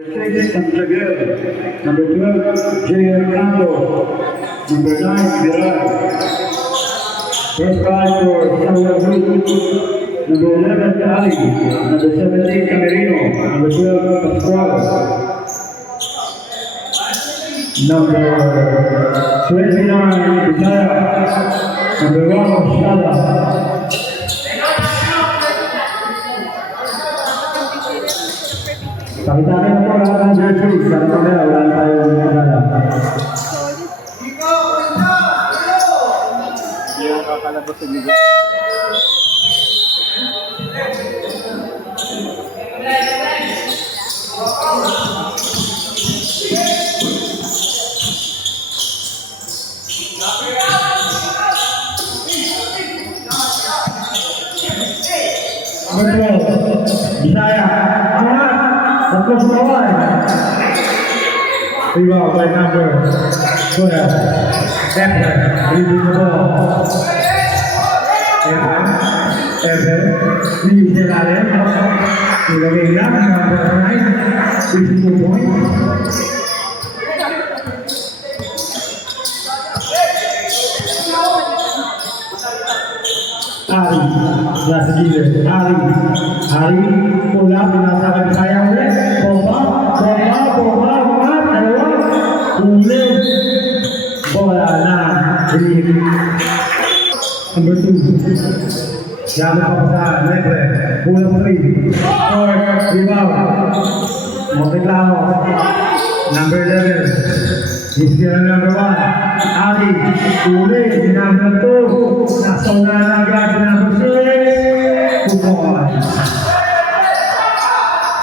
6, Santiago. Number 12, J.R. Canto. Number 9, Viral. First prize for Samuel Group. Number 11, Ali. Number 17, Camerino. Number 12, Pascual. Number 29, Bisaya. Number 1, Shada. Pakitakin na po lahat ng jersey para mamaya wala tayong magdala. Yung kakalabas sa liga. Bisaya. Tapos bawal. Rebound by number 12. Ever. Leading the ball. Ever. Leading the line. Nilagay lang. Number 9. 52 points. Ari. Nasa gilid. Ari. Pula. Pinasakan saya ulit. Bomba. Dalawa. Ulit. Bola na. Number 2. Jalan pa sa Lebre. Pulang 3. 4. Rebound. Monteclamo. Number 11. Isira number 1. Ari. Ulit. Number 2. Nasona na agad. Number 6. 2 points.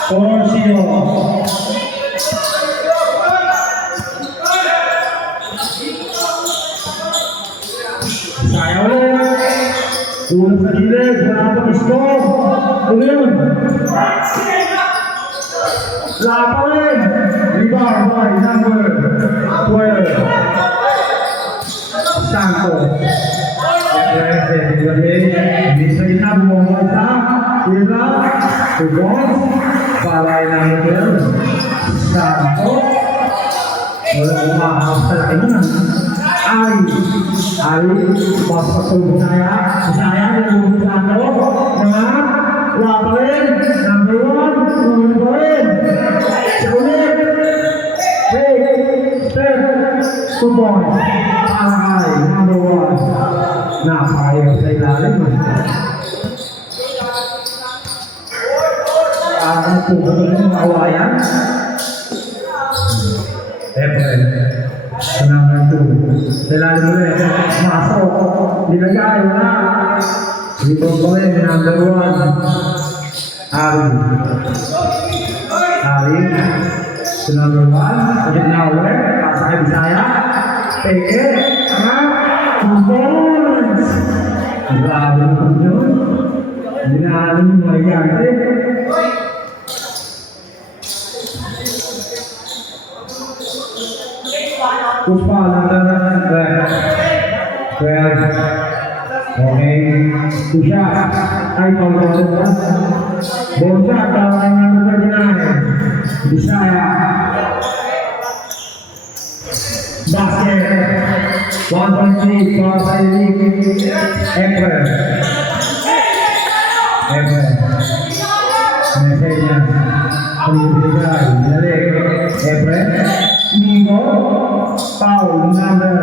Porcio. Saya ulit. Tulad sa gilid. Wala pang score. Ulit. Lapa rin. Rebound by number 12. Santos. Bisa inabuang mo isa. Ila. Tugos. Palay number 12. Santos. Wala umahap sa laki mo na. Ari, pasok sa Bisaya. Bisaya, nilulong sa ano. Mga, lapa rin. Number 1, ulit pa rin. Sa ulit. Break, step, 2 points. Palay, number 1. Napakayag sa ilalim. Ang pupunod ng awayan. Efren. Number 2. Dalalim ulit. Masok. Nilagay. Wala. Rebound pa rin. Number 1. Ari. To number 1. Ulit na ulit. Pasakay Bisaya. Take it. 2 points. Grabe naman yun. Hindi na alam yung magyari. Puspa number 12. Okay. Pusha. Ay, pag-ulit na. Bonsa, tawag number 39. Bisaya. Basket. 1.3 para sa Erik. Efren. Message niya. Pinibigay. Dalik. Efren. Nico. Paul number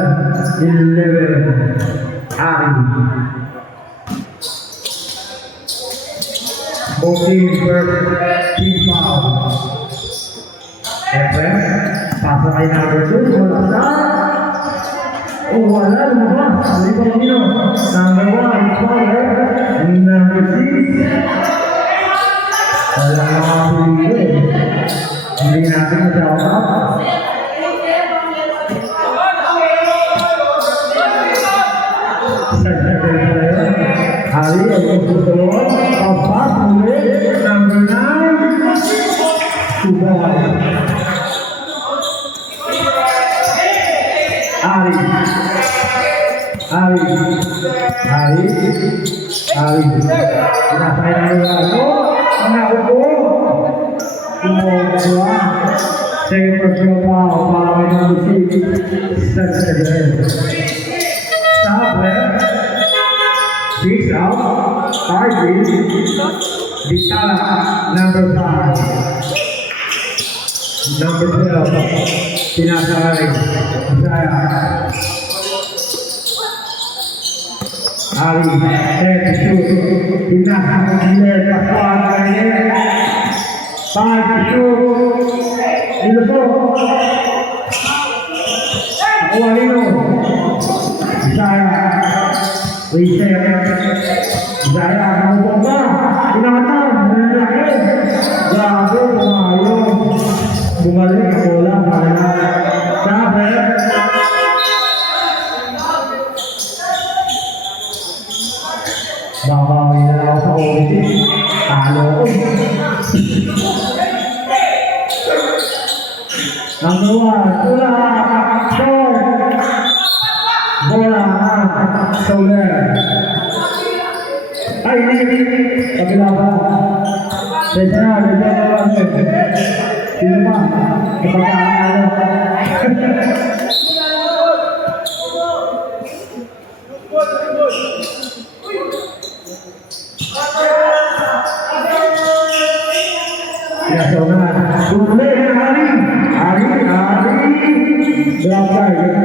11. Ari. Booking first team foul. Efren. Pasok kay number 2. Wala sa. Wala lumabas. Number 1. Fowler. Number 6. Wala mga pinili. Hindi natin masyaw. Ari ay susunod. Papas ulit. Number 9. Subay. Ari. Pinapay na nila ito. Ang naupo. Kumagawa. Second personal foul, following number 6, Sexton. Stop there. 6 out, 5 in. Vitala, number 5. Number 12, Pinasay, Isaiah. Ali, set to shoot. Pinasay, Pascual, 5 to shoot. In the ball. Agualino. Isaiah. Reset. Isaiah, maupong ba? Inatan. Menilaki. Grabe, pumayo. Bumalik ang bola. Grabe. Babawi na lang sa office. Talo ko. Number 1, Tula, short. Bola, Soler. Ay, ini. Kabila ba? Desa ba? Sino ba? Kapag-aaral. Ya, saudara. Tule, Hari. Berapa ini?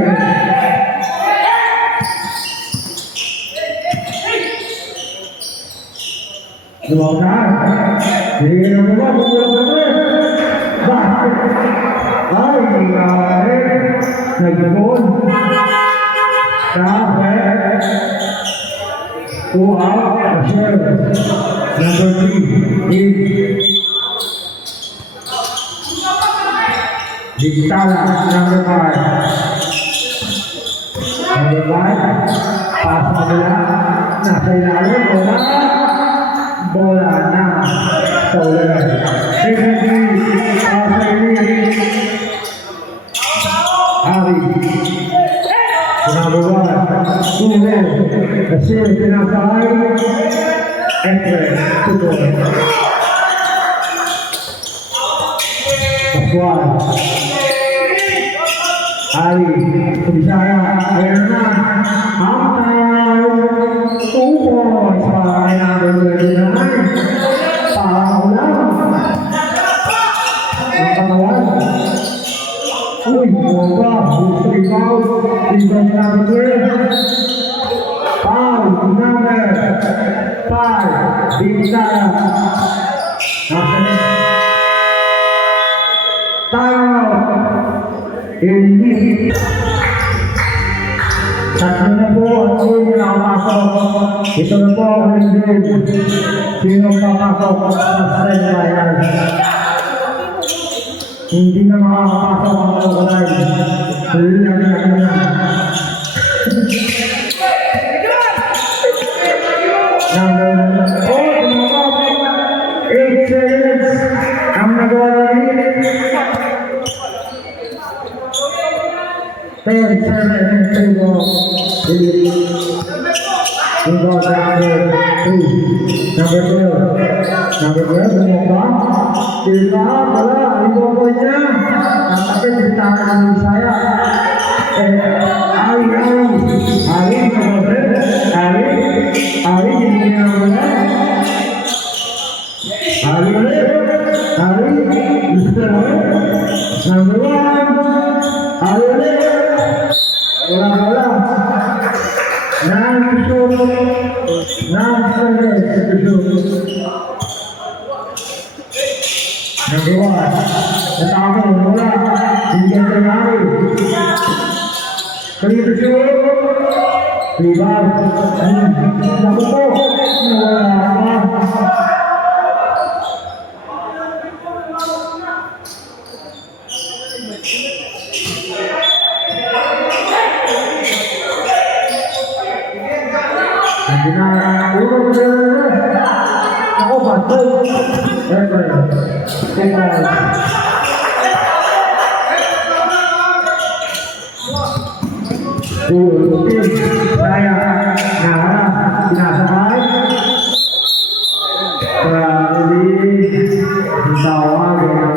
Semoga ini nomor Nagpon Kapet Uaw Asher Number 3 Digitala Number 5 Number 5 Pas kabila Nasa ilalim Bola na Soler Secondary Hari Number 1 Tule Kasih Pinasay Entre Tutor Pascual Hari Bisaya Ayana Angkal Tumpon Saya Berdiri Paula Angkatawan Uy, bomba, rebound, number 3. Foul, number 5, Vitala. Timeout. Ini. Tatlo na po ang team na nakapasok. Ito na po ang lead. Sino papasok sa Red Hindi na makakapasok ang kakulay. Huli na niya. Number 8 seconds. Ang nagawa rin. 10 seconds to go. Number 2. Number 12. Diba? Wala. Ibo niya. Kasi tinatakan ng saya. Ari. Hindi niya wala. Ari. Gusto mo? Number 1. Ari. Wala. Number 1, natapos mula, hindi ka tinari. Clear to shoot. Rebound. Naku po, nawala pa. Hindi na, ako ba? Saya sinasakay para ini ditawag ng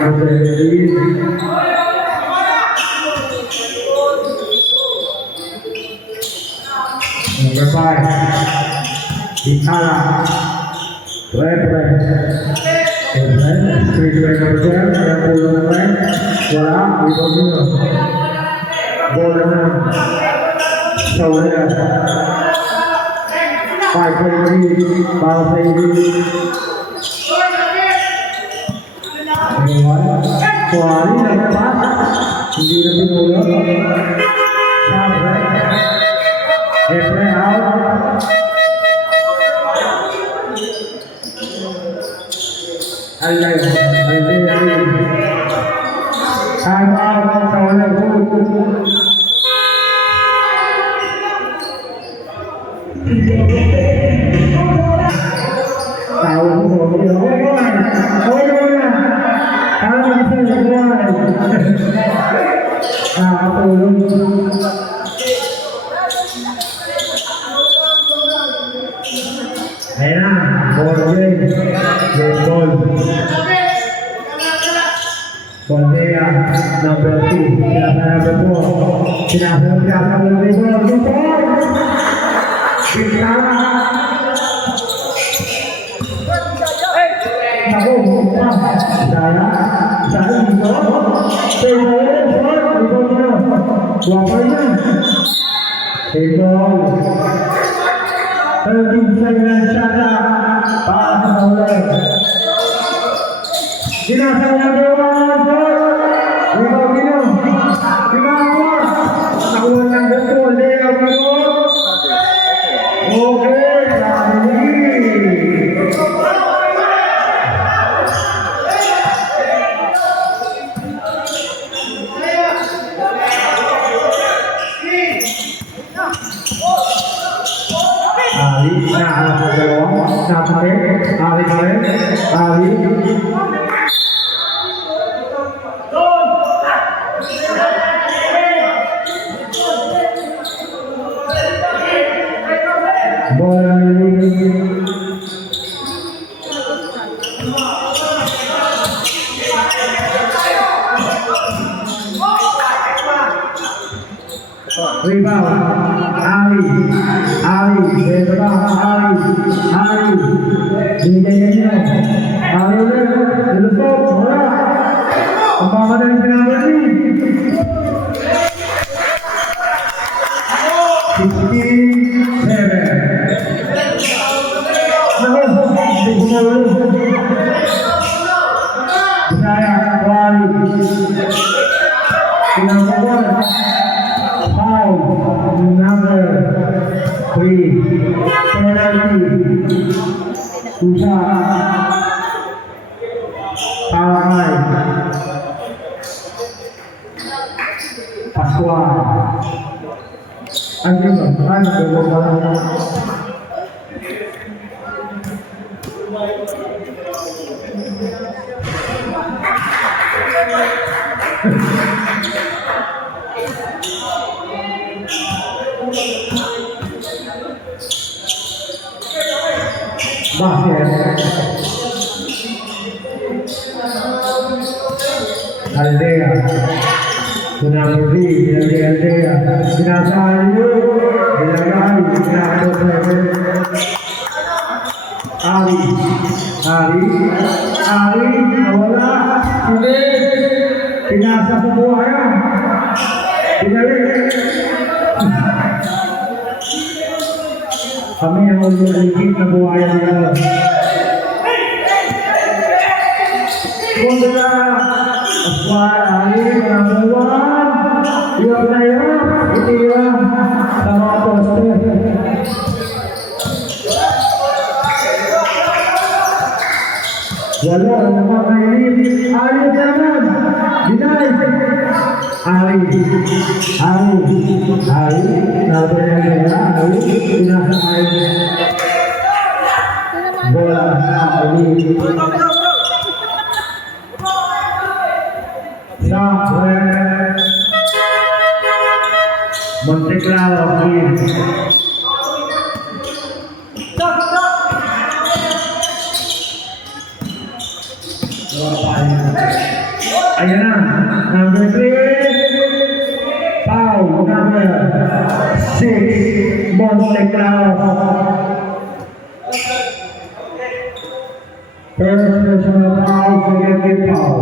5. Itala. Referee. Street number 12. Yang pulang naman. Wala. Ito nyo. Bola na. Soler. 5-3. Para sa ibig. Kuwari nagpas. Hindi na pinulog. Sabre. Efre out. Alay. Time out. Soler good. Tahu number 2, Aldea, Tunapuri, Aldea, Sinasayu, Dilagay, Sinasayu, Ari, wala, hindi, pinasa sa buhay, pinalik. Kami ang ulit na buhay nila. Kundra, Aswari, Rambuan, Yogaya, Itiwa, sama poster. Wala, namamayin, Ari Jaman, Binay, Ari, Nabraya, Ari, Pinasakay, bola, Ari, Monteclaro aquí. Ayan na. Number 3. Pau. Number 6, Monte Claus. First personal foul, second foul.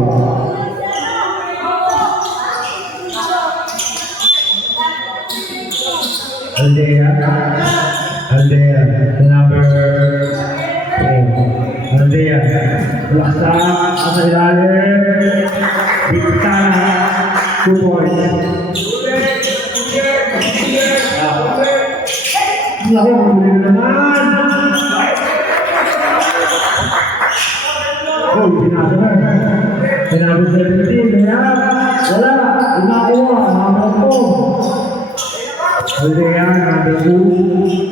Aldea, number 3. Aldea, laksa, asa ilalim, Bintana, 2 points. Naku, huli naman. Oh, pinasa na. Pinasa 17, kaya wala, inakuha, habang po. Aldea, number 2.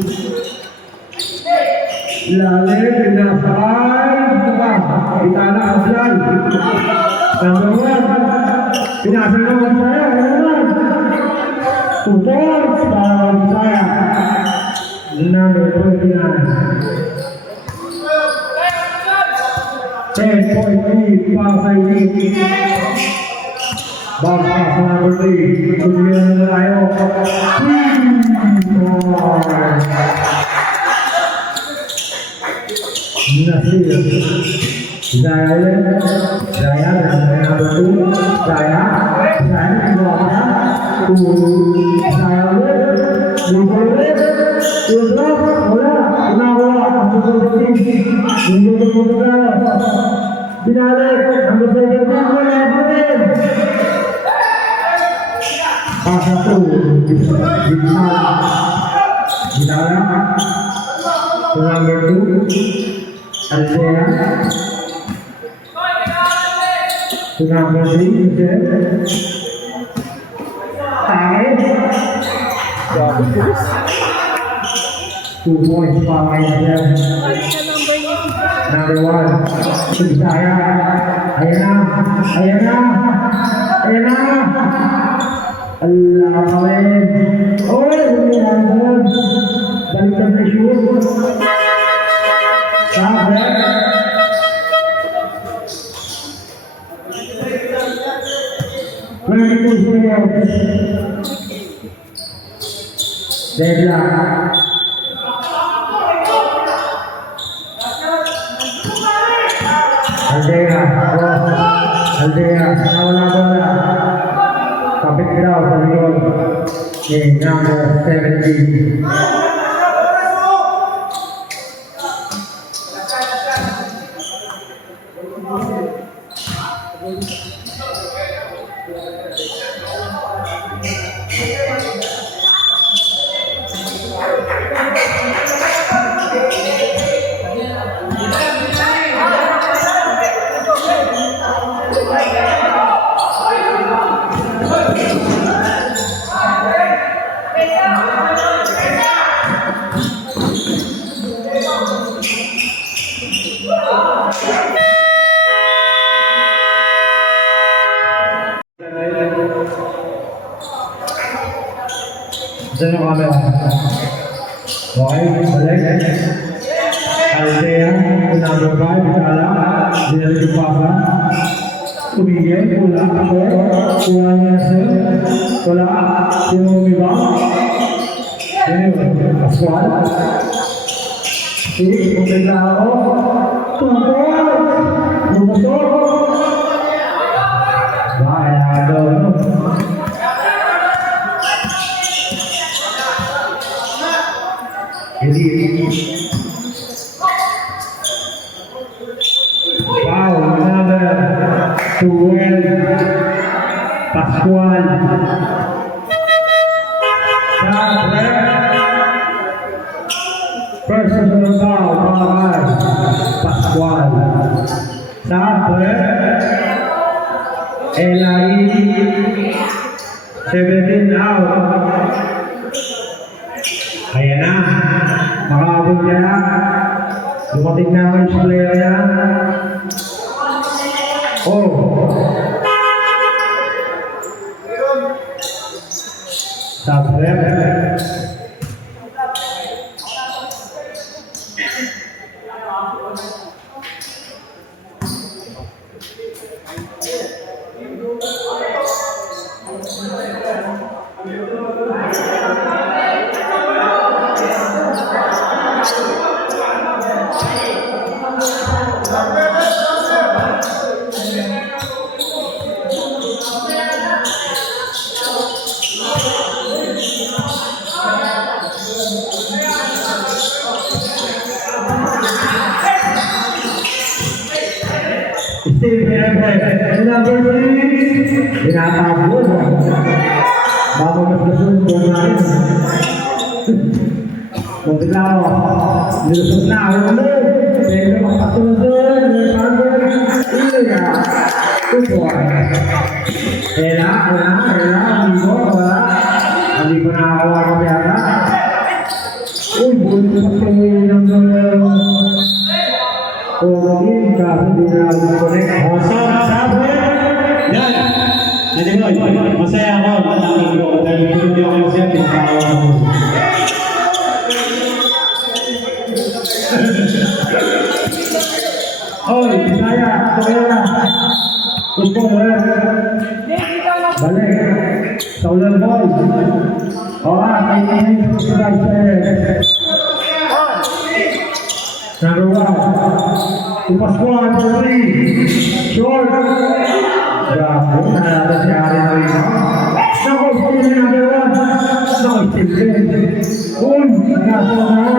Lalim, pinasakay, Bintana, Aslan. Number 1. Pinasa naman saya, naman. 2 points para saya. Number 29. 10-point lead para sa Init. Bangka sa number 3. Tuloy na tayo. 3 points. Nasir. Zaya ulit. Zaya number 2. Zaya. Zaya. Zaya ulit. Lupa ulit. Lupa. Wala. Unawa. Ang susunod. Lupa. Binalik. Ang susunod. Pasa 2. Binalik. Number 2. Aldea. Number 3. Two points para Aldea. Number 1. Saya. Ayan na. Allah kawin. Oh, balikan na shoot. Sabi. Deadlock. Aldea, nawala bola. Kapit daw sa likod. Number 17. Diyan ang camera. Okay, balik. Aldea, number 5, Itala. Dinalik yung papa. Tumigil, wala. Wala niya sir. Wala. Sino umiba? Sino? Pascual. Si, kumila ako. Tungkol! Lumusok! Kaya daw, no? Wow, number 12, Pascual. Personal foul, para Pascual. Sabre, Elai, 17 out. Ayan na, makaabot niya na. Dumating na ang player niya. Oh. Sabre. Tinatapos. Bago mas nasusunod natin. Kung sila ako, nilusot na ako ulit. Pero makasunod, may pagod, hindi na. Tupuan. Kaya, hindi ko, wala. Hindi ko nakakuha ko yata. Uy, bulit sa kayo ng Kogin, kasi di na connect. Sabi! Yan! Jadi boy, masaya ako. Dahil hindi ako masaya, tinatawa ako. Hoy, Bisaya, Toyota. Tupo, balik. Saulan boy. Ini sudah saya. Number 1. Tupas squad, 3. Short. Grabe, nanalo si Ari na rin. Nako, sige na number 1. Nako, sige. Uy, nasa na.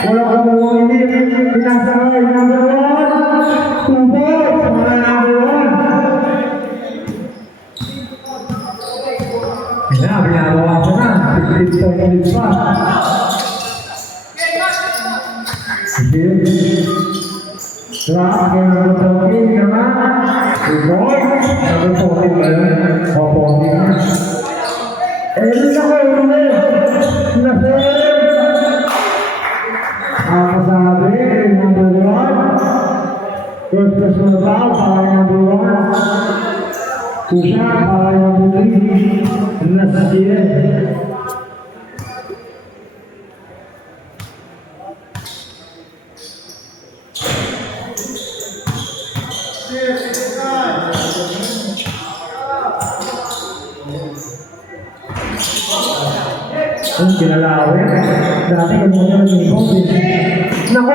Wala ka mo hindi. Pinasakay, number 1. Tubos, mga number 1. Kaya, pinagawa ko na. 15 pa. Sige. Setelah akhir bertoping karena boy bertoping dengan opongnya. Ini apa ini? Nasi. Apa sahaja yang berbuat? Terus sebentar para yang berbuat. Usah para yang beli nasi. Ang kinalawin. Dati kung muna nag-ibog. Nako,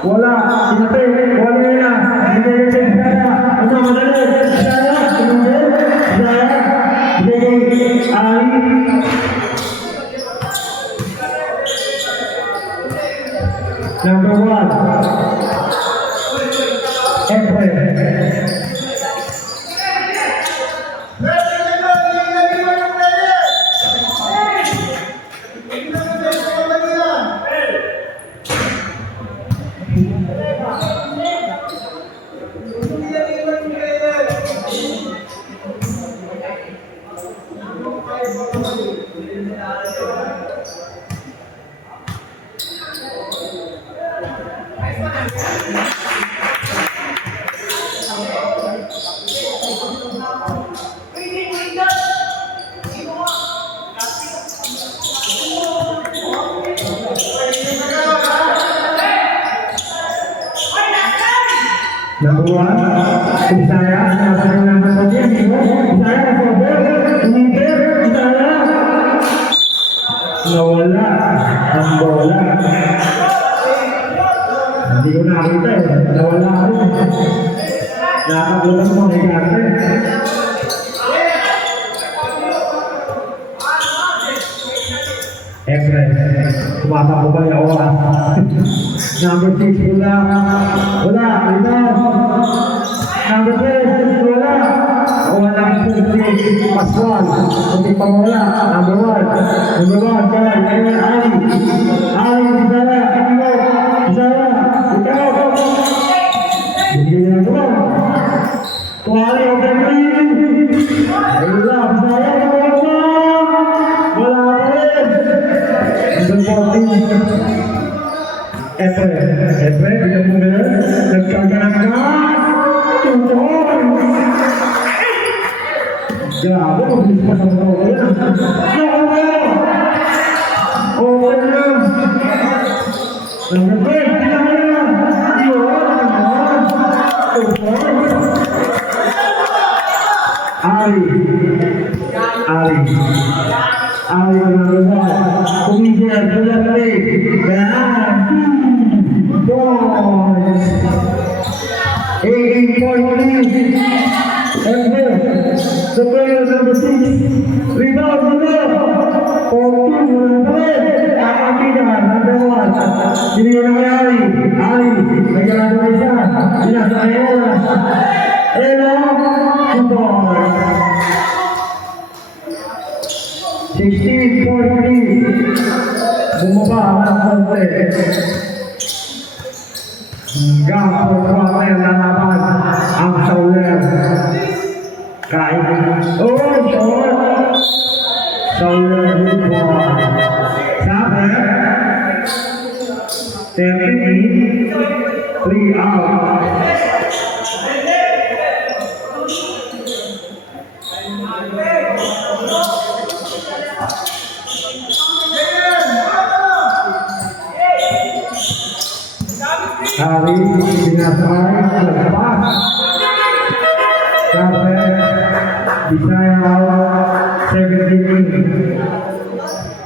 wala. Sinapin. Wala na. Hindi na. Ano, madali. Saya. Hindi. Saya. Hindi. Ay. Number 1. April. Number 1, Bisaya, nasa ng naman Bisaya, umipir, Bisaya. Nawala ang bola. Hindi ko nakita nawala ako. Nakagulat mo kay Garte. Efren, tumatakbo ba yung oras? Number 6, wala. Wala, Number 3, wala. Wala ang 50, Pascual. Hindi pa wala. Number 1. Number 1, kaya, Ali. Ali, Bisaya, Bisaya, ikaw. Hindi na ito. Kuwari, okay mo yun. Wala, Bisaya, wala pa rin. Number 14. Efren, bilang mo na, nagkaganan ka. Tuntun! Grabe, mabilis pa sa mga okay na. Okay na! Number 3, bilang mo na. Ali number 1. Kumigil, bulali. Ganaan. Boys. 18.3. And the player number 6. Rebound, Bumaba ang konti. Hanggang pagkakay ang lalaban ang Sauler. Kahit, short! Sauler Woodward. Sabi, 17, 3 out. Hari dinasai lepas sampai Bisaya 17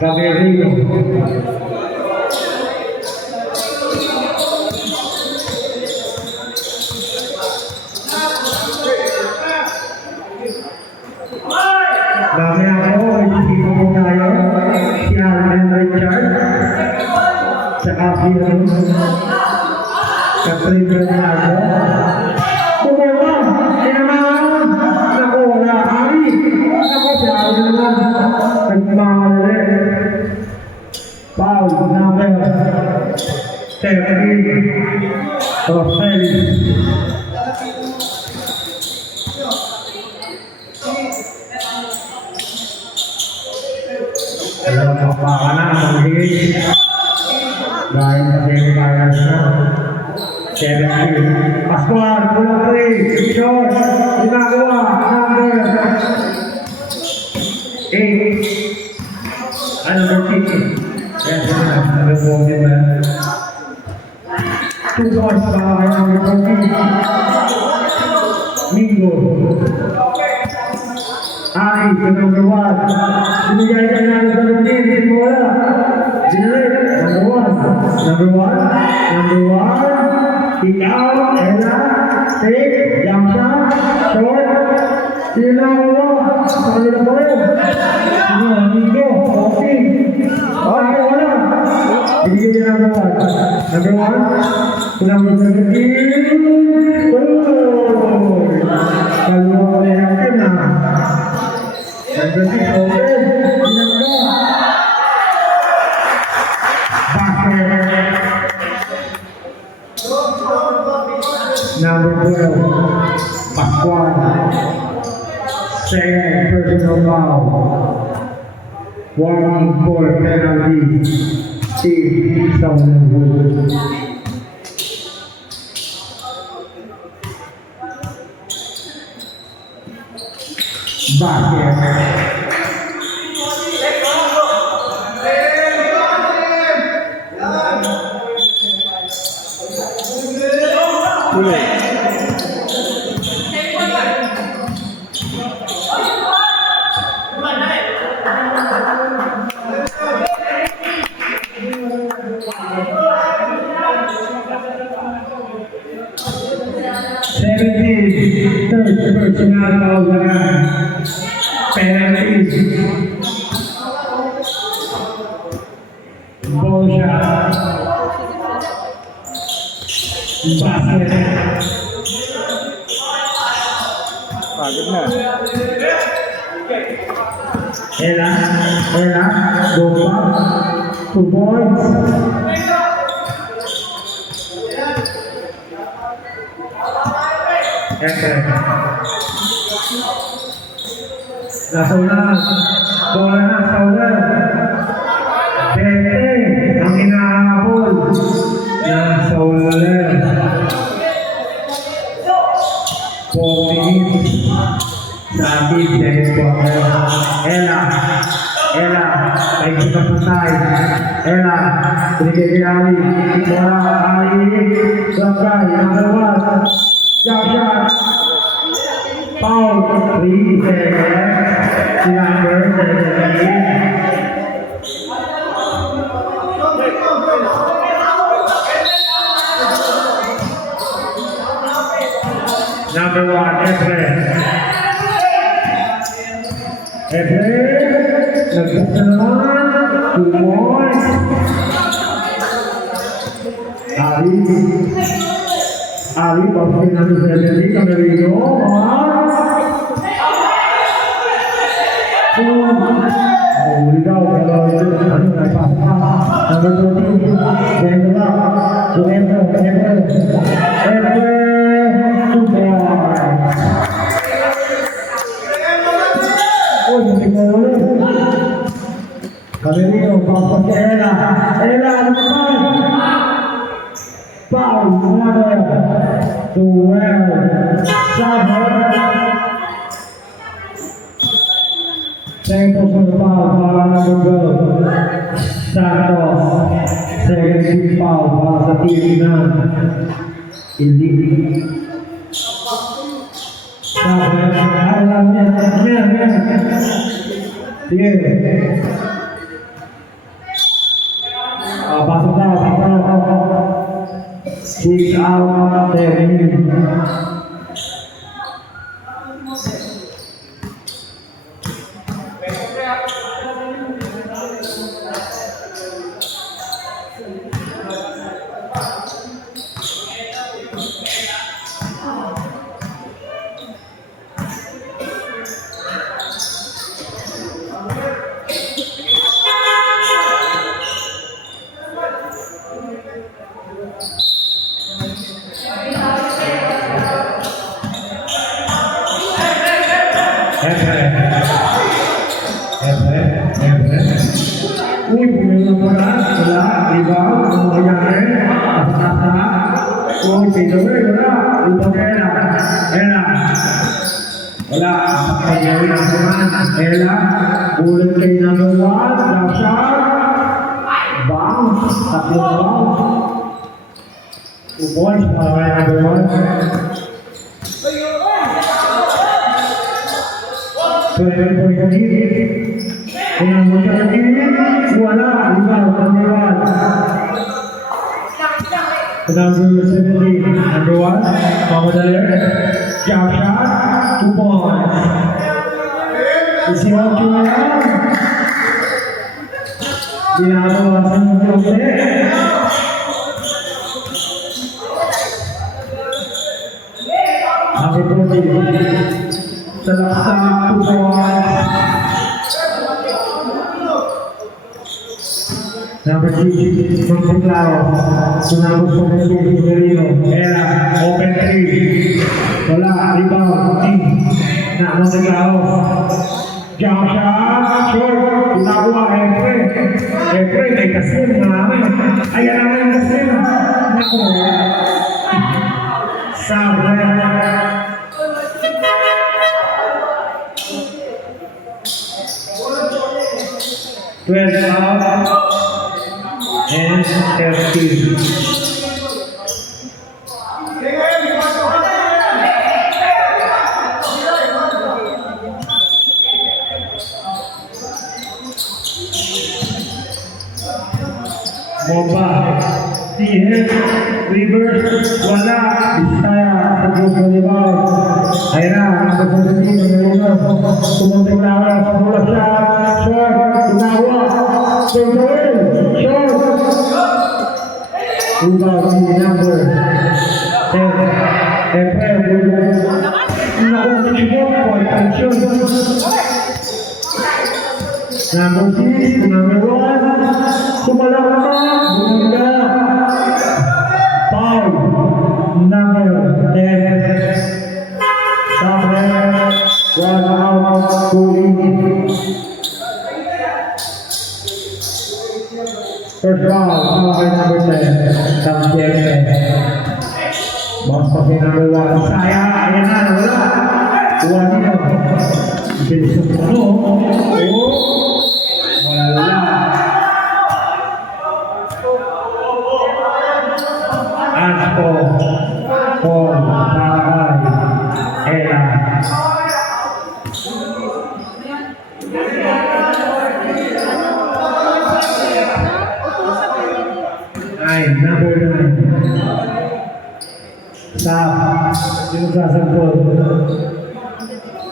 Kaveri Dami ako hindi ko po tayo si Alvin Richard saka Catherine Bernardo. Kumula, tinamaan. Naku, nakari. Naku, siya naman. Nagmamali. Foul, number 13. Rosales. Alam mo pa ka na, mag-hit. Dahil kasi kaya siya. 17. Pascual, pulang 3. Short. Ginagawa. Number 8. Number 15. Yes, number 14 na. 2 points para kay number 14. Mingo. Ari, number 1. Binigay ka na number 17. Wala. Generate. Number 1. Number 1. Number 1. Kick out, Ella, take, jump shot, short, Sinawa, solid pa rin. Nico, 14. Okay, wala. Binigyan niya number 1. Number 1, number 17. Oh! Kalwa ko na natin na. Number 6, okay. Binagka. Basket. Number 12, Pascual. Second personal foul. Warning for penalty. Steve Summerwood. Basket. Third personal foul dengan penalty. Ball shot. Basket. Pagod na. Ella, go back. 2 points. Enter. Nasulat. Bola na Sauler. Bete. Ang hinahabol ng Sauler. 4 minutes. Sabi, 10 quarter. Ella. May kapatay. Ella. Binigay kay Ali. Bola, Ali. Lakay. Number 1. Jump shot. Foul. 3 seconds. Number 17. Number 1, Efren. nagkita naman, 2 points. Ari, pagkakin natin sa LND, Camerino, huli daw, pero ito, nagpasa. Number 14, Vendela, Efre, 2 points. Hindi mo ulit. Camerino, pasok kay Ella. Ella, ano naman? Foul, number 12. Santos on the foul, para number 12. Santos. Second team foul, para sa team na Elite. Alam niya. Sige. Pasok na. Kick out, Devin. Pumilang wala, rebound, ang mangyayari, kung pinawin, wala, upang Ella, wala, kanyari ang naman, Ella, ulit kay number 1, drop shot, bounce, tatlong bounce, 2 points, para kay number 1, 12 point lead. Dengan mudah ini, wala, rebound, number 1. Number 17, number 1, Mamadali, jump shot, 2 points. Isi waktu ginagawa sa Jose. Number 14, Salaksa, 2 points. Number 3, Monteclaro. Sunabot sa Messi, Merino. Era, open 3. Wala, rebound, team. Na Monteclaro. Jump shot, short. Ginagawa, Efre, may kasin, marami. Ayan naman yung kasin. Naku. Sabre. Twelve out. And 13. Bomba, TS, reverse, wala, Bisaya, sa grupo ni Bao. Ayan na, ang positive, tumunting na ako sa bola siya, short, tunawa, Sentawin, short. Rebound, number 10, Efre, nakukishibot po, attention. Number 6, number 1, sumalakot, bumanda. Foul, number 10. Sabre, 1 out, 2 First foul, kay number 10, Tampiete. Bounce pa kay number 1, Saya, ayan na, wala. Kuha nito. Bilis ng puno. Wala. Aspo, Paul, Takay, Ella. Number 9. Stop. Sino sasampol?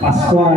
Pascual.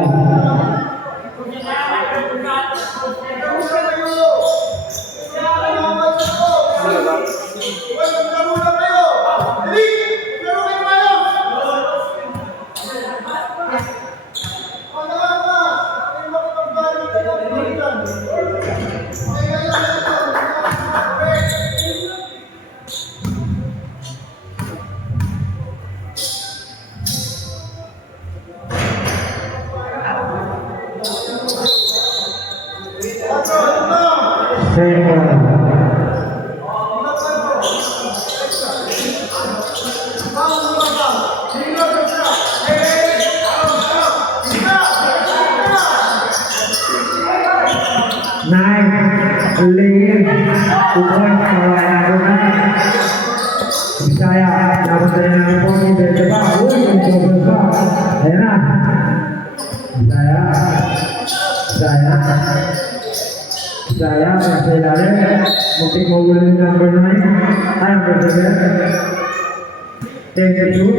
Nine, Lee, Uboy, Carolina, Bisaya, dapat saya nak pun di depan, ayan na. Bisaya, nasa ilalim, muntik mawala ng number 9, ay, number 7, 10-2,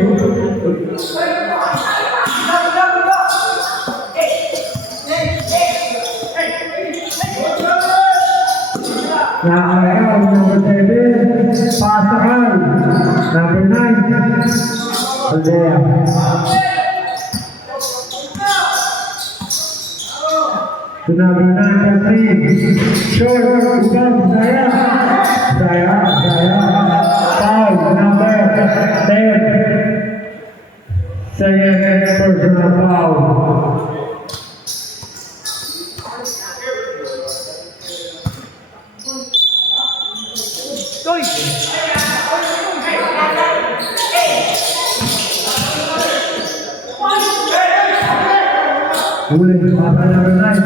Nakakayaw, number 7, Pasakal, number 9, Aldea. To number 9, 3, short, Ubang, Bisaya, foul, number 10, second personal foul. Uling mata number 9,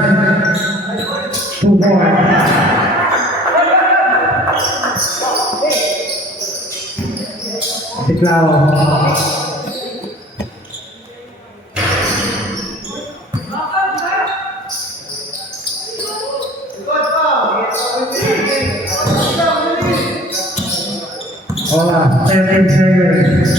2 points. Tiklao. Hola, 10 seconds.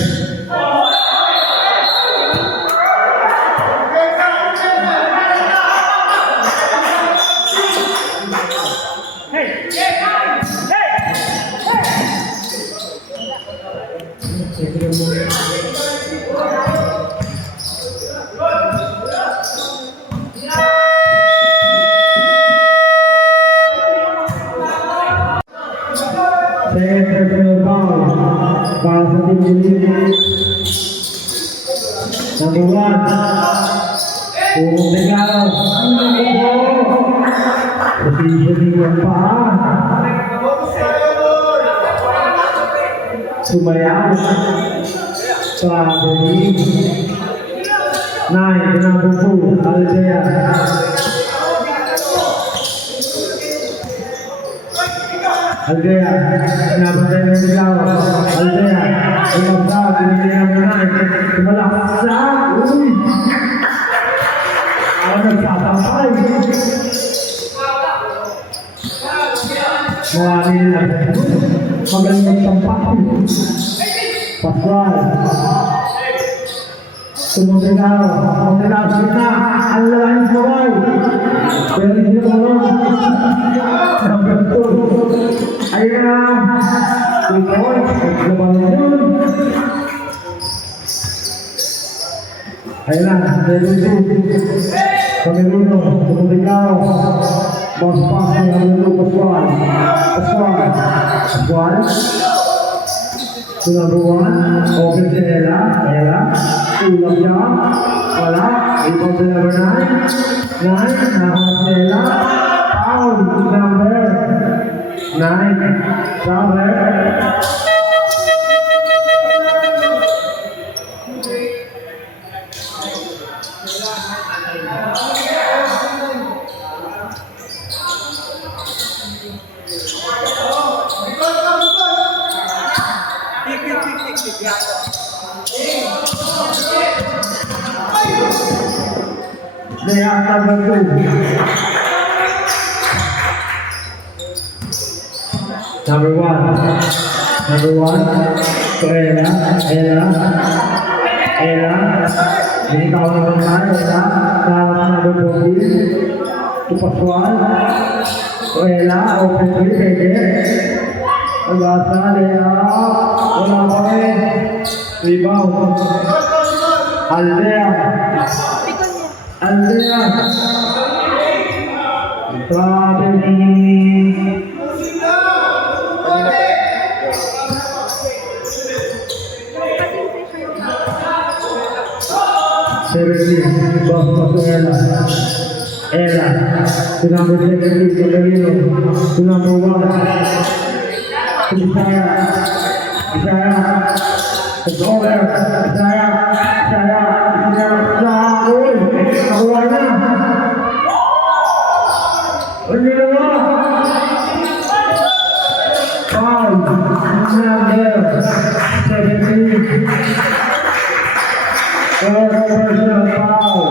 Number 1, Umegao, positioning yung paa, sumayaw, pabalik, 9, number 2, Aldea, nabatay ng Umegao, Aldea, umabda, binili number 9, tumalaksa, uy! Ako nagsasampay. Mawali nila. Magaling magsampay. Paswal. Sumugrigaw sa gitna. Ang lalaking kawal. Pero hindi na malong. Number 2. Ayun na. 2 points. Labanan yun. Ayun na. Pamiluno. Sumugrigaw. Boss pass ng Pamiluno. Paswal. To number 1, open si Ella, ulam niya, wala, ipon si number 9, nakakas si Ella, foul, number 9, cover. They are number 2. Number 1. So Ella. Ini kalau number 9, Ella. Number 14. Pascual, Ruela, open free, pwede. Agasa, Lea, wala pa rin. Rebound. Aldea. Aldea. Traveling. Seventeen, Boston Ella. Ella, to number 17, Pellerino, to number 1, to Isaiah, it's over, Isaiah, oi, nakuha na. Ano na? Foul, number 17. Personal foul.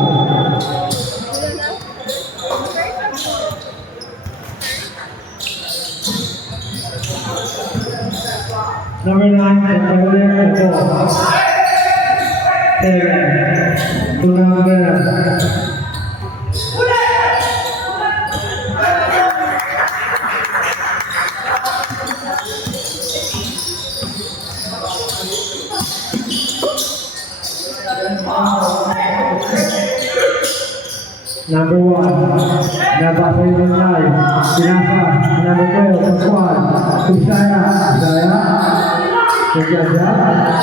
Number 9, Taylor, 4. 7. To number. Number 1, nabasa yung nanay, pinasa, number 2, Pascual, Isaiah,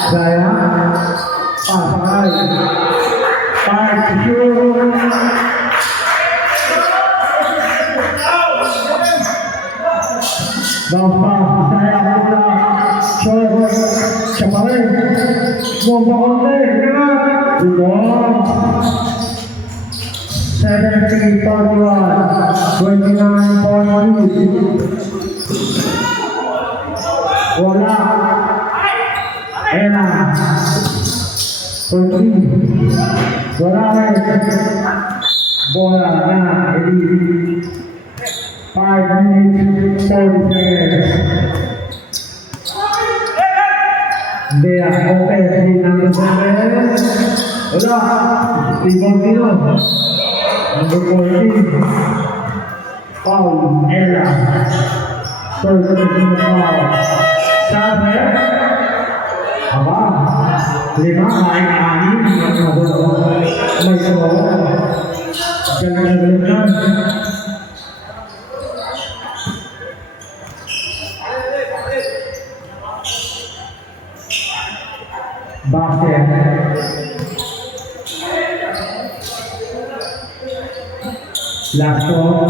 Isaiah, pasakay, 5, shoot, bounce pass, Isaiah, pula, short, siya pa rin, bomba konti, gano'n, 70.1, 29.2. Wala. Ella. 14. Wala rin. Bola na. 5 minutes, 40 seconds. Dea, okay, number 7. Wala. Rebound dito. Number 14, foul, Ella. Third personal foul. Sabi, aba, 5, may 6, may solo. Galing lang. Basket. Last one.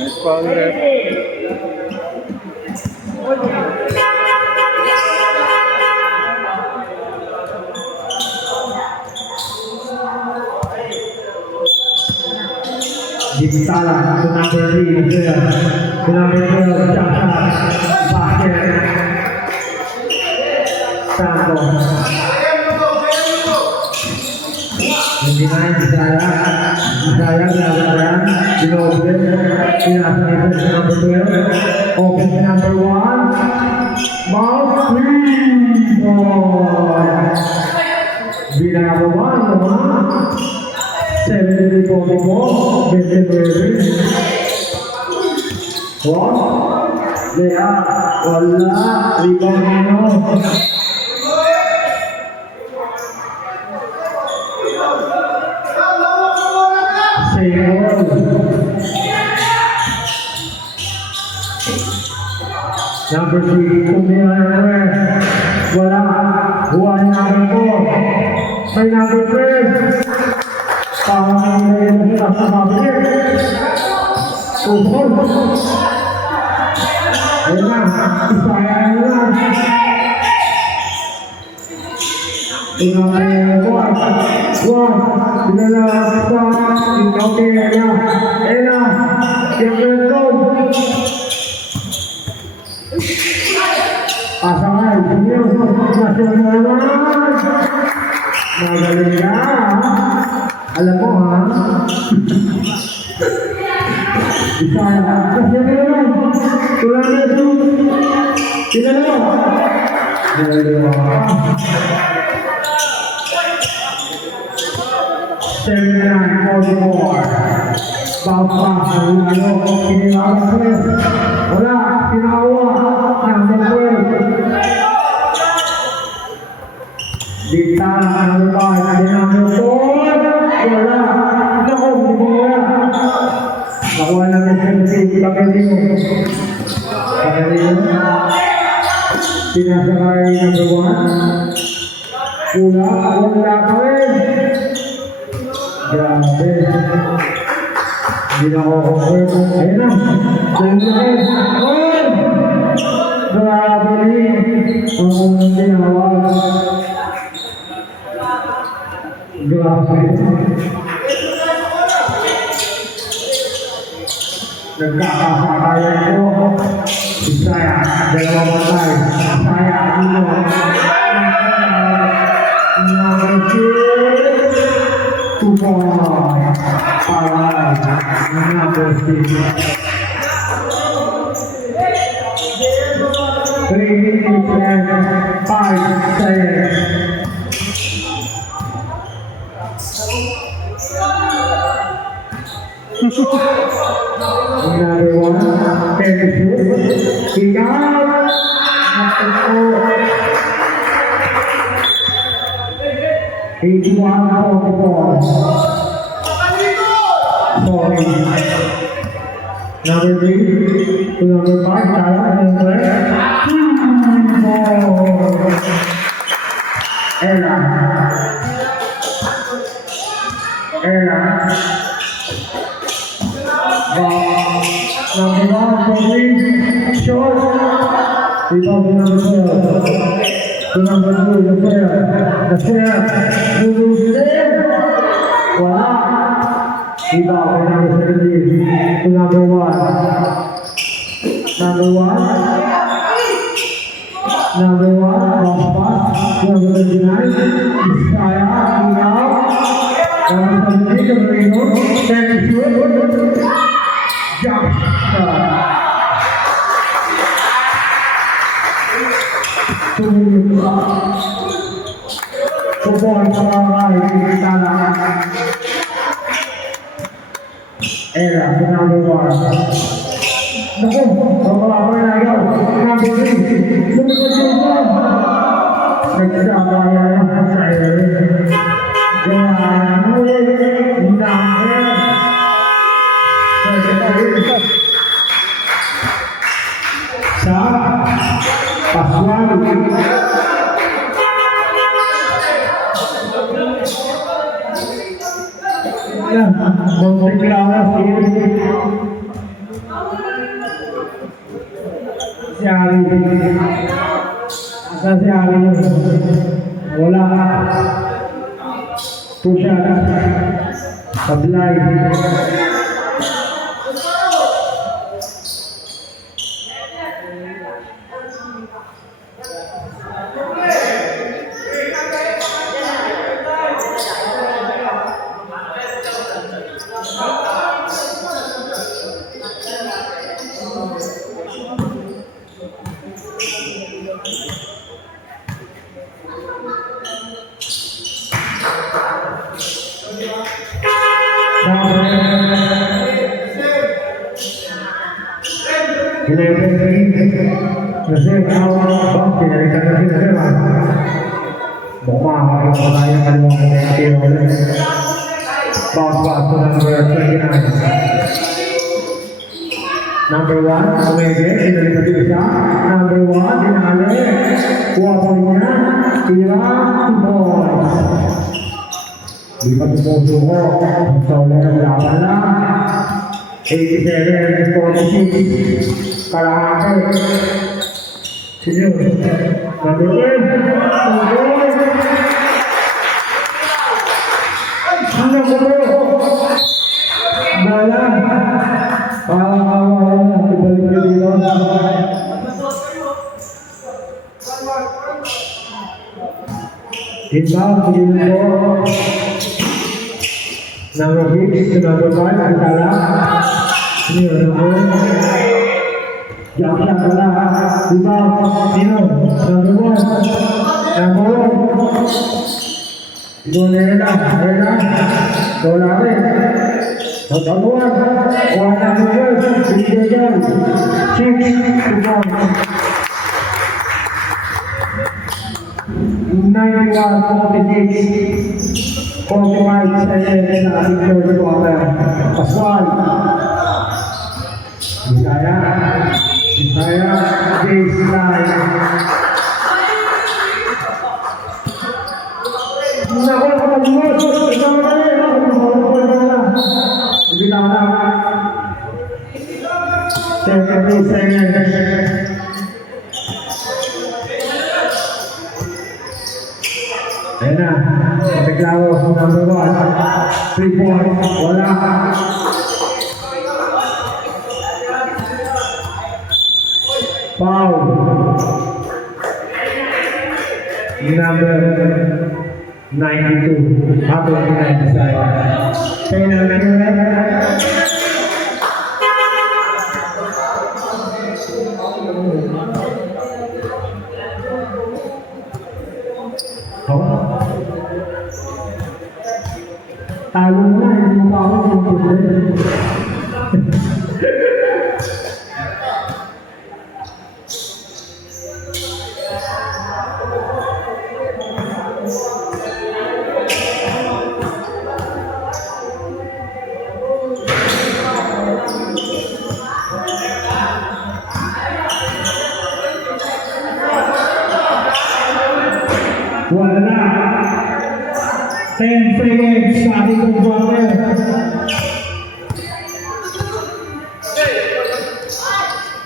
Nice foul there. Dipsala to number 3, to number 12, Chaka, basket, Sambo, 29, Isaiah, Ginobili, number 12, open number 1, Mount 3, bilang number 1, naman. 7-44, Benjamin. What? Lea, wala, rebound nyo. Same goal. Number 3, Kumila Reyes. Wala, buwan number 4. May number 3. Parang may nasa mabalik. Tupon. Ayun na, Isaiah na lang. Ingat buwan. Pinalasa. Okay, Ella. Yung record. Asangay, Magaling na. Alam mo ha? Bisaya. Kasi ano naman? Tulad na ito. Tinalo. Bapak, lalu kinilawan, wala, kinawa, di tangan lupa, wala, naku, nakuha namin sensi, pakai dito, sinasakay ng buwan, wala pa rin. Grabe. Hindi na ako okay. Ayun na. Ayun na. Ayun! Grabe rin. Ang unang tinawag. Grabe. Nagkakasakayan ko. Bisaya. Dalawang patay. Bisaya. Number 3 to number 5, Tara, number 4. Ella. Number 1, short. Rebound to number 4. To number 2, the fair. Wala. Rebound to number 17. To number 1. Number 1, bounce pass. Number 29, Bisaya, Ingaw. Number 17, Camarino. 10 shoot. Jump shot. Kupon sa mga tala. Era, number 1. Naku, pagkakapa na ayaw. Number 3. Sumunod yung ball. Nagsabaya na sa iyo. Kaya, sa Paswan. Monteklawas si Ali. Asa si Ali? Wala. Pusha Sablay. Kasi ako pinalitan na sila bumama ko tayo kalimutan na yung bounce to number 29. Number 1, Omega, pinalitan din siya. Number 1, dinali. Kuha po niya. Tira, boys. Di pa tumuso ko. So, lang laban lang. 87-46. Kalahati. Sige. Number 10. Ano ko po? Bala. Awa-awa na. Ibalik ko dito. Inbound. Sige po. Number 6 to number 5, Antala. Sino number? Jump shot wala. Rebound. Sino? Number 1. Number 1. Gonela. Bola rin. Number 1. Number 1. Bigay down. 6 to 1. 91-46. 45 seconds na ating third quarter. Pascual. Bisaya, baseline. Naku, nakapagmod. Isang mali. Bitaw na. 33 seconds. Ayan na. Papiklaro, number 1. 3 points. Wala. Foul. Number 92. Habang 99 side. Penalty. Talo na, hindi mo pa ako yung wala na. 10 seconds sa ating quarter.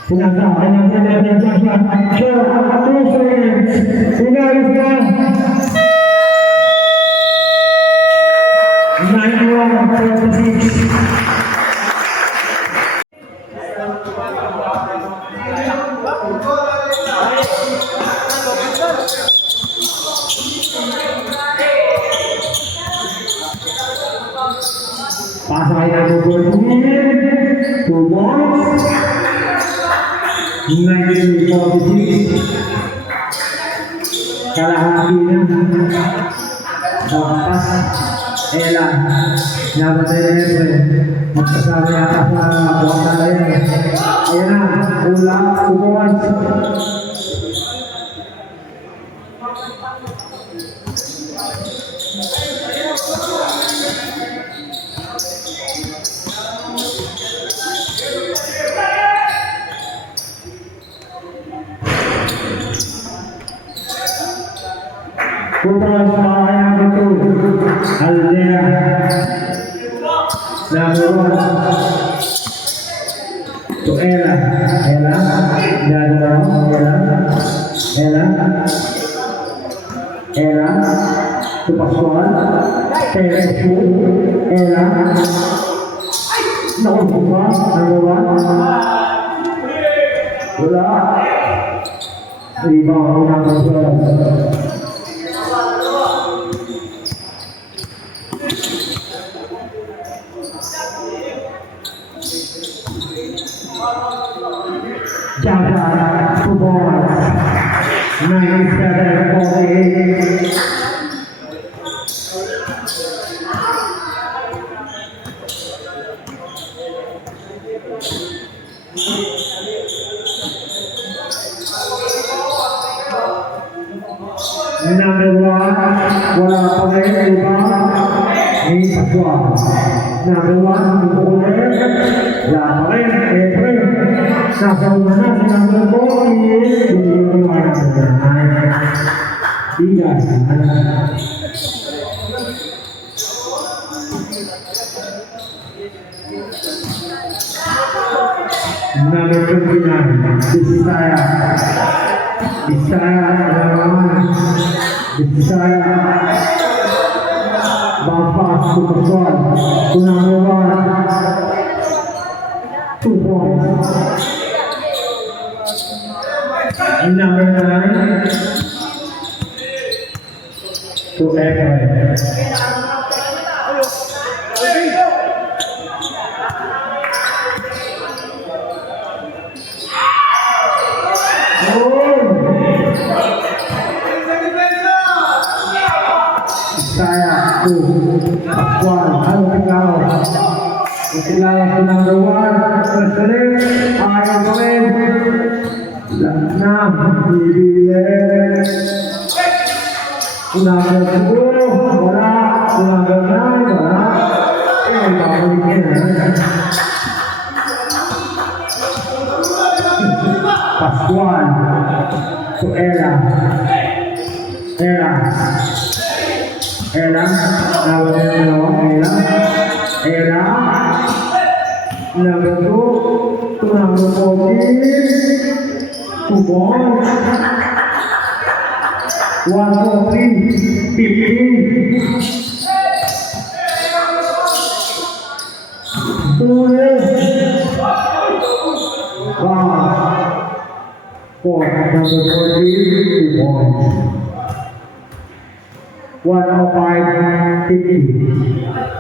Sinasabi ng Canadian Joshua. Sure, 2 seconds. Sinalis na. 91-46. Pasay na po po. 2 balls. 1946. Kalahati na. Bakas. Ela. Nabatay. Magkasama yata sa buwan na yan. Ayan na. Ula. 2 balls. Putra Semaya betul Aldea number 1 to Ella to Pascual Teresu Ella number 1 bola rebound number 12. Jaga 2 balls. 97-48. Number 1, wala pa rin iba ni Pascual. Number 1, Bukuler. Wala pa rin, April. Nasa una na si number 4 is Bukuler. Tiga. Number 29, Bisaya, Bapak Supersol, number 1, 2 points. Number 9, to April. Saya tu Pascual Halo tinggal tinggal number 1 Presiden Ayo Goen 6 Bibilen number 10 Bola number 9 Bola Pascual to Ella number 2 to number 14 to ball 1 4 3 15 for number 14 2 points 105 50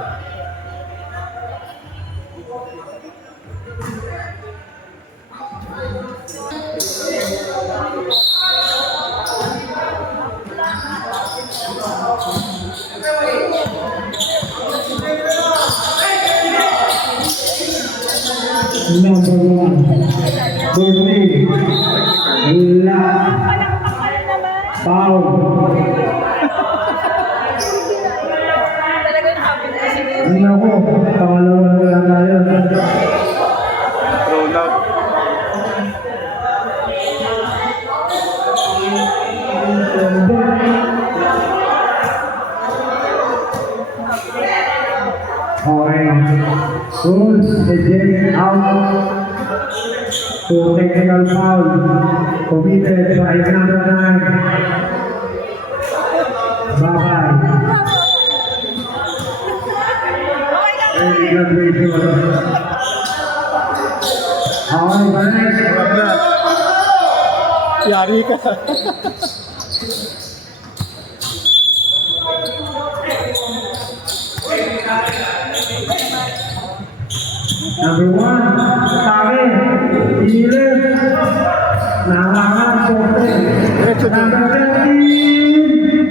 number 1 Bernie La Pau Ako, pangalawa na lang tayo. Roll out. Okay. Good. Eject out. To technical foul. Committed by number 9. Bye-bye. Congratulations. Okay, balik. Wag na. Yari ka. Number 1, Tabe, Ilir, Narangan, Sote, number 13,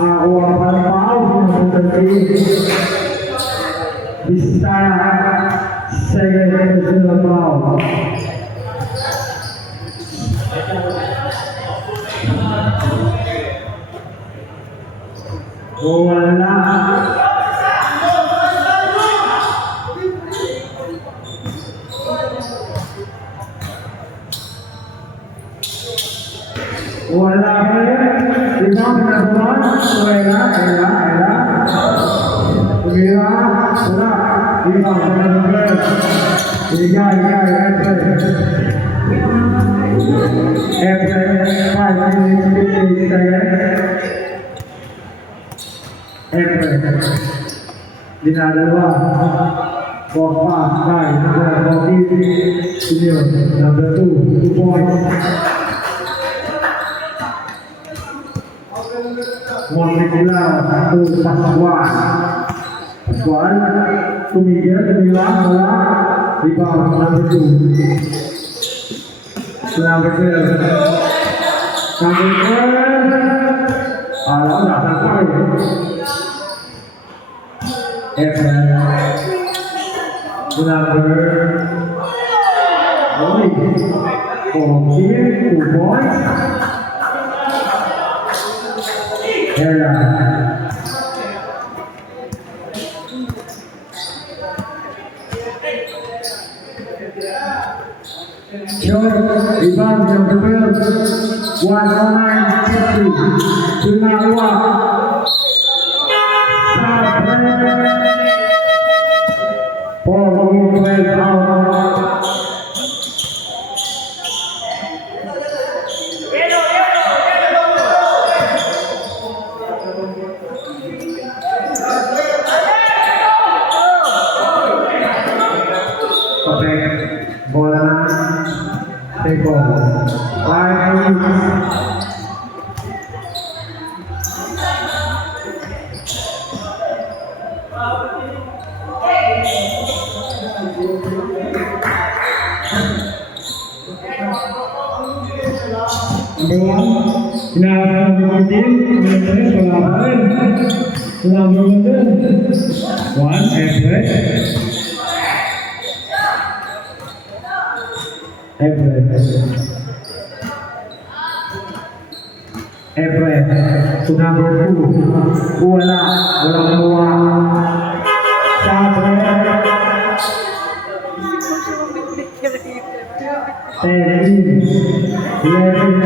Wapan Pau, number 13, Bisaya, second Zilla Pau. Wala. Wala ka rin. Limang pinagawa. Wala. Tumira. Wala. Limang pinagawa. Igay. Every 5 minutes, 50 seconds. Every. Dinadalawa. Kopa. Kay. Number 14. Number 2. 2 points. Montevideo to Pascual tumigil, tumilang, wala, rebound, number 2 number 12 number 12 wala sa kaya number 2 points Ella. Short, rebound number 12, 109-50, Tunawa. Paul, 12 out. Bola take ball. 5 minutes. Number 1, Number 14, Number 1, Everett. To number 2, walang mawa. Sabre. 10, 11,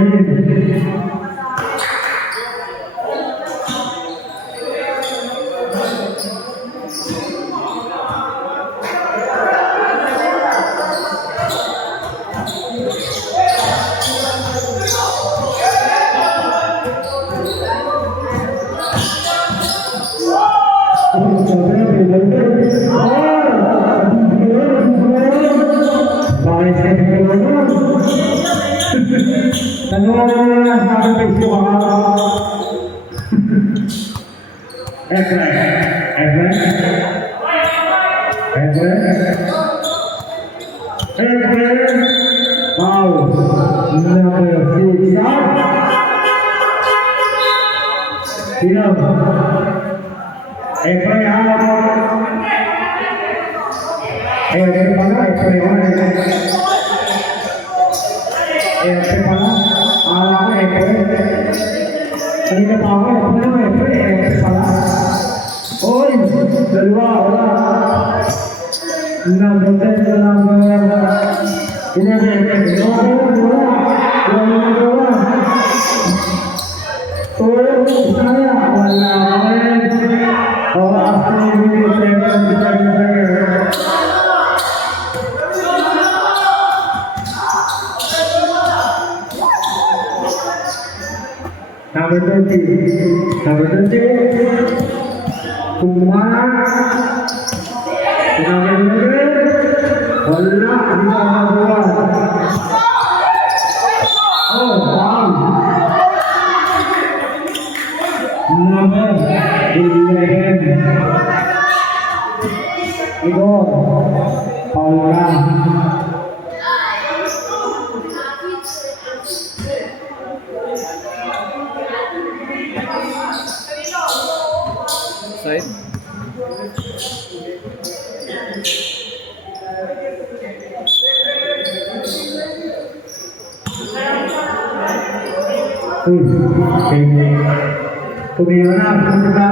Number 30, Kumara. Number 11, wala, hindi ka magawa. Oh, wow. Number 11, Igor, Paula. Side. Tumira na, tumira.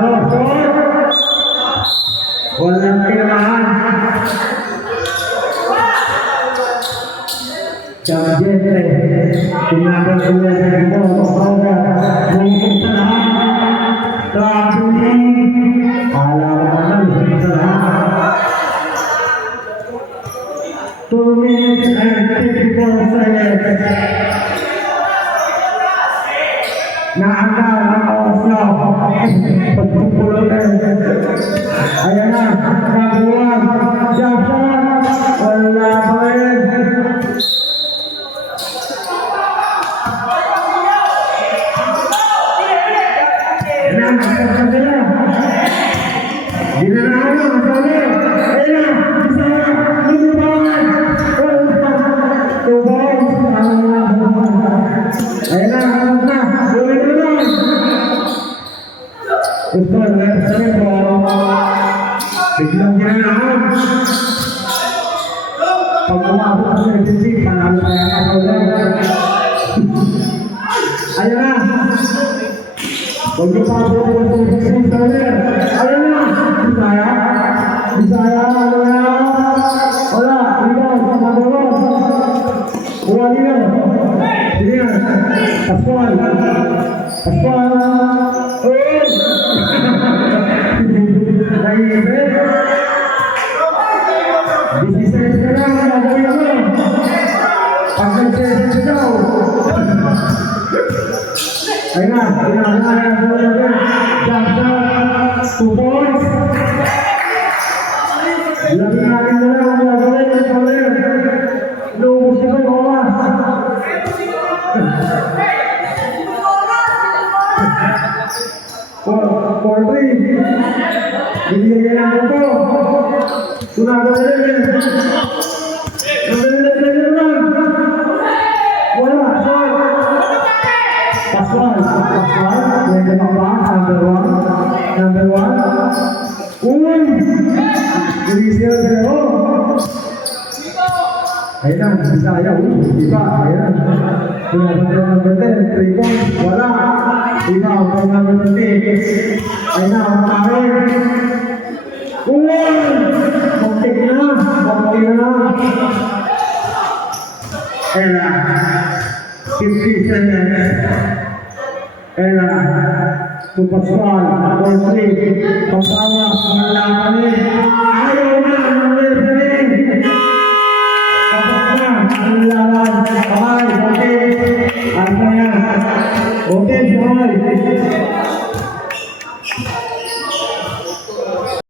Walang tirahan. Siyempre, tinagal sila sa ito. Mungkot sa lahat. Tratuloy. Alam mo naman sa lahat. 2 minutes and 54 seconds. Naakal ang oras na. Pagpupulot na. Ayan na. Nagawa. Jump shot. Wala pa rin. Ayan na. Sabi na. Dinarahan na. Sabi. Ayan na. Isa na. Lumibangan. Tubaw. Ayan na. Gusto na sa ito. Biglang ginanahan. Pag umabot sa nagtitip, panalo kaya ako lang. Ayan na. Huwag niyo pa ako sa nagtitip. Ayan na. Bisaya. Bisaya. Ano na. Wala. Ikaw. Magawa. Buwan niyo. Sige na. Pascual. Pascual. Number one. 0-0. Ayun na, Bisaya, iba, ayan. Pinapagyan ng Berten, 3 points, wala. Iba, ang pag-number 20. Ayun na, ang kain. Bakit na. Ayun na, 50 seconds. Ayun na, Supaswal, Portly, Pampawa, Manalaman. Ayaw na, ang referee. Kapag na, ang laban, kamay, okay. Ano yan? Okay, boy.